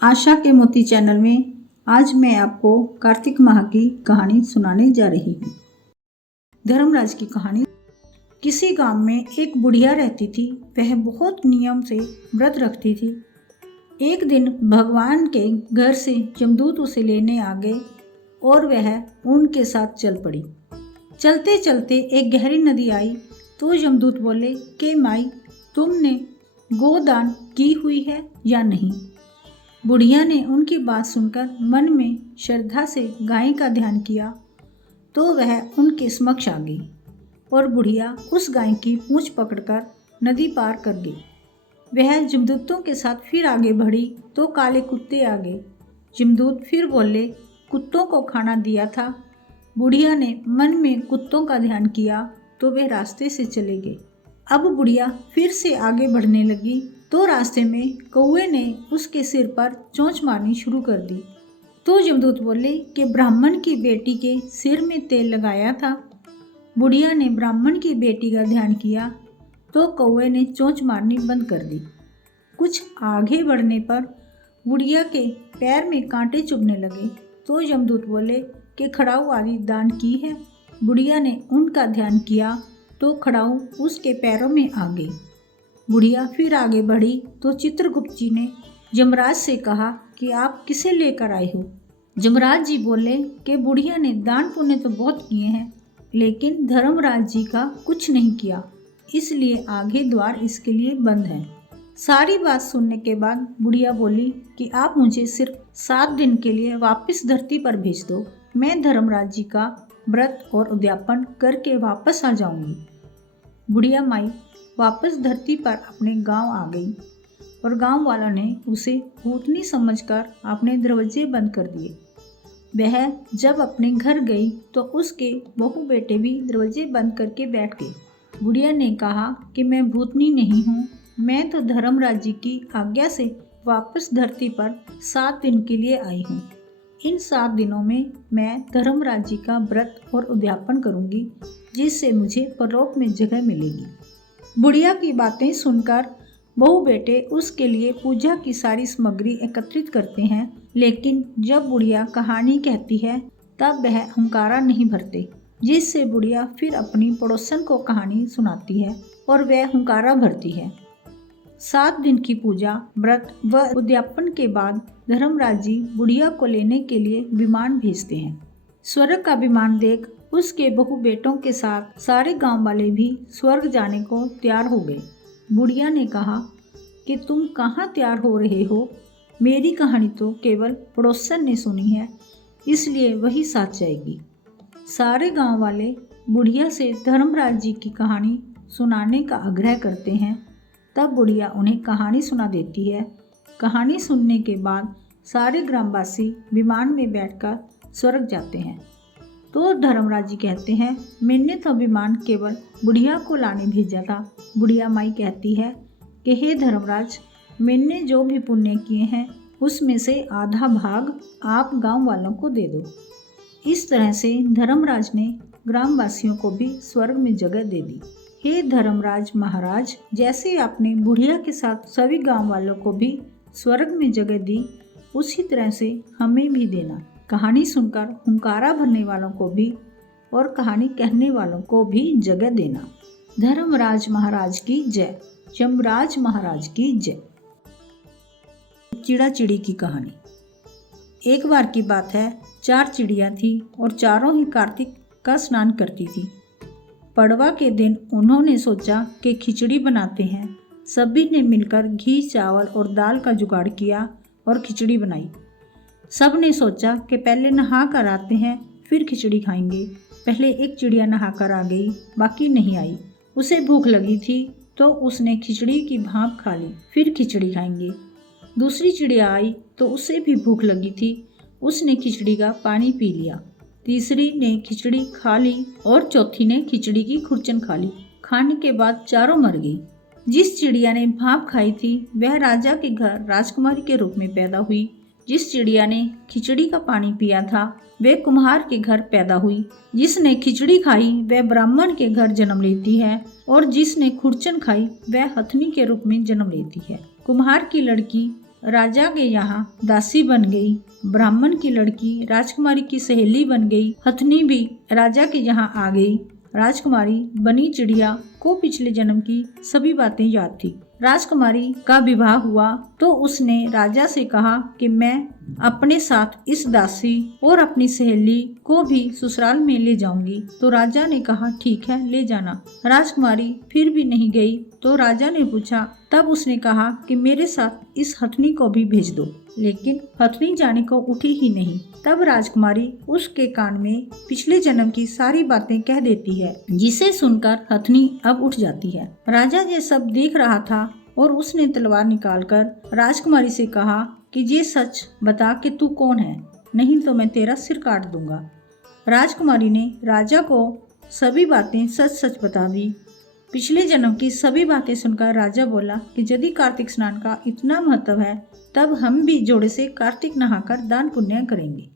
आशा के मोती चैनल में आज मैं आपको कार्तिक माह की कहानी सुनाने जा रही हूँ। धर्मराज की कहानी। किसी गांव में एक बुढ़िया रहती थी। वह बहुत नियम से व्रत रखती थी। एक दिन भगवान के घर से यमदूत उसे लेने आ गए और वह उनके साथ चल पड़ी। चलते चलते एक गहरी नदी आई तो यमदूत बोले कि माई, तुमने गोदान की हुई है या नहीं। बुढ़िया ने उनकी बात सुनकर मन में श्रद्धा से गाय का ध्यान किया तो वह उनके समक्ष आ गई और बुढ़िया उस गाय की पूंछ पकड़कर नदी पार कर गई। वह जमदूतों के साथ फिर आगे बढ़ी तो काले कुत्ते आ गए। जमदूत फिर बोले, कुत्तों को खाना दिया था। बुढ़िया ने मन में कुत्तों का ध्यान किया तो वे रास्ते से चले गए। अब बुढ़िया फिर से आगे बढ़ने लगी तो रास्ते में कौवे ने उसके सिर पर चोंच मारनी शुरू कर दी। तो यमदूत बोले कि ब्राह्मण की बेटी के सिर में तेल लगाया था। बुढ़िया ने ब्राह्मण की बेटी का ध्यान किया तो कौवे ने चोंच मारनी बंद कर दी। कुछ आगे बढ़ने पर बुढ़िया के पैर में कांटे चुभने लगे तो यमदूत बोले कि खड़ाऊ आदि दान की है। बुढ़िया ने उनका ध्यान किया तो खड़ाऊ उसके पैरों में आ गई। बुढ़िया फिर आगे बढ़ी तो चित्रगुप्त जी ने यमराज से कहा कि आप किसे लेकर आए हो। यमराज जी बोले कि बुढ़िया ने दान पुण्य तो बहुत किए हैं लेकिन धर्मराज जी का कुछ नहीं किया, इसलिए आगे द्वार इसके लिए बंद है। सारी बात सुनने के बाद बुढ़िया बोली कि आप मुझे सिर्फ 7 दिन के लिए वापस धरती पर भेज दो। मैं धर्मराज जी का व्रत और उद्यापन करके वापस आ जाऊंगी। बुढ़िया माई वापस धरती पर अपने गांव आ गई और गांव वालों ने उसे भूतनी समझकर अपने दरवाजे बंद कर दिए। वह जब अपने घर गई तो उसके बहू बेटे भी दरवाजे बंद करके बैठ गए। बुढ़िया ने कहा कि मैं भूतनी नहीं हूँ, मैं तो धर्मराज जी की आज्ञा से वापस धरती पर 7 दिन के लिए आई हूँ। इन 7 दिनों में मैं धर्मराज जी का व्रत और उद्यापन करूँगी जिससे मुझे परलोक में जगह मिलेगी। बुढ़िया की बातें सुनकर बहू बेटे उसके लिए पूजा की सारी सामग्री एकत्रित करते हैं, लेकिन जब बुढ़िया कहानी कहती है तब वह हुंकारा नहीं भरते, जिससे बुढ़िया फिर अपनी पड़ोसन को कहानी सुनाती है और वह हुंकारा भरती है। 7 दिन की पूजा, व्रत व उद्यापन के बाद धर्मराज जी बुढ़िया को लेने के लिए विमान भेजते हैं। स्वर्ग का विमान देख उसके बहू बेटों के साथ सारे गांव वाले भी स्वर्ग जाने को तैयार हो गए। बुढ़िया ने कहा कि तुम कहाँ तैयार हो रहे हो, मेरी कहानी तो केवल पड़ोसन ने सुनी है, इसलिए वही साथ जाएगी। सारे गांव वाले बुढ़िया से धर्मराज जी की कहानी सुनाने का आग्रह करते हैं। तब बुढ़िया उन्हें कहानी सुना देती है। कहानी सुनने के बाद सारे ग्रामवासी विमान में बैठकर स्वर्ग जाते हैं। तो धर्मराज जी कहते हैं, मैंने तो विमान केवल बुढ़िया को लाने भेजा था। बुढ़िया माई कहती है कि हे धर्मराज, मैंने जो भी पुण्य किए हैं उसमें से आधा भाग आप गांव वालों को दे दो। इस तरह से धर्मराज ने ग्रामवासियों को भी स्वर्ग में जगह दे दी। हे धर्मराज महाराज, जैसे आपने बुढ़िया के साथ सभी गांव वालों को भी स्वर्ग में जगह दी, उसी तरह से हमें भी देना। कहानी सुनकर हुंकारा भरने वालों को भी और कहानी कहने वालों को भी जगह देना। धर्मराज महाराज की जय। यमराज महाराज की जय। चिड़ा चिड़ी की कहानी। एक बार की बात है, 4 चिड़िया थी और चारों ही कार्तिक का स्नान करती थी। पड़वा के दिन उन्होंने सोचा कि खिचड़ी बनाते हैं। सभी ने मिलकर घी, चावल और दाल का जुगाड़ किया और खिचड़ी बनाई। सब ने सोचा कि पहले नहा कर आते हैं फिर खिचड़ी खाएंगे। पहले एक चिड़िया नहा कर आ गई, बाकी नहीं आई। उसे भूख लगी थी तो उसने खिचड़ी की भाप खा ली, फिर खिचड़ी खाएंगे। दूसरी चिड़िया आई तो उसे भी भूख लगी थी, उसने खिचड़ी का पानी पी लिया। तीसरी ने खिचड़ी खा ली और चौथी ने खिचड़ी की खुरचन खा ली। खाने के बाद चारों मर गई। जिस चिड़िया ने भाप खाई थी वह राजा के घर राजकुमारी के रूप में पैदा हुई। जिस चिड़िया ने खिचड़ी का पानी पिया था वह कुम्हार के घर पैदा हुई। जिसने खिचड़ी खाई वह ब्राह्मण के घर जन्म लेती है और जिसने खुरचन खाई वह हथनी के रूप में जन्म लेती है। कुम्हार की लड़की राजा के यहाँ दासी बन गई, ब्राह्मण की लड़की राजकुमारी की सहेली बन गई, हथनी भी राजा के यहाँ आ गई। राजकुमारी बनी चिड़िया को पिछले जन्म की सभी बातें याद थी। राजकुमारी का विवाह हुआ तो उसने राजा से कहा कि मैं अपने साथ इस दासी और अपनी सहेली को भी ससुराल में ले जाऊंगी। तो राजा ने कहा ठीक है, ले जाना। राजकुमारी फिर भी नहीं गई तो राजा ने पूछा, तब उसने कहा कि मेरे साथ इस हथनी को भी भेज दो। लेकिन हथनी जाने को उठी ही नहीं। तब राजकुमारी उसके कान में पिछले जन्म की सारी बातें कह देती है, जिसे सुनकर हथनी अब उठ जाती है। राजा ये सब देख रहा था और उसने तलवार निकालकर राजकुमारी से कहा कि ये सच बता कि तू कौन है, नहीं तो मैं तेरा सिर काट दूंगा। राजकुमारी ने राजा को सभी बातें सच सच बता दी। पिछले जन्म की सभी बातें सुनकर राजा बोला कि यदि कार्तिक स्नान का इतना महत्व है तब हम भी जोड़े से कार्तिक नहाकर दान पुण्य करेंगे।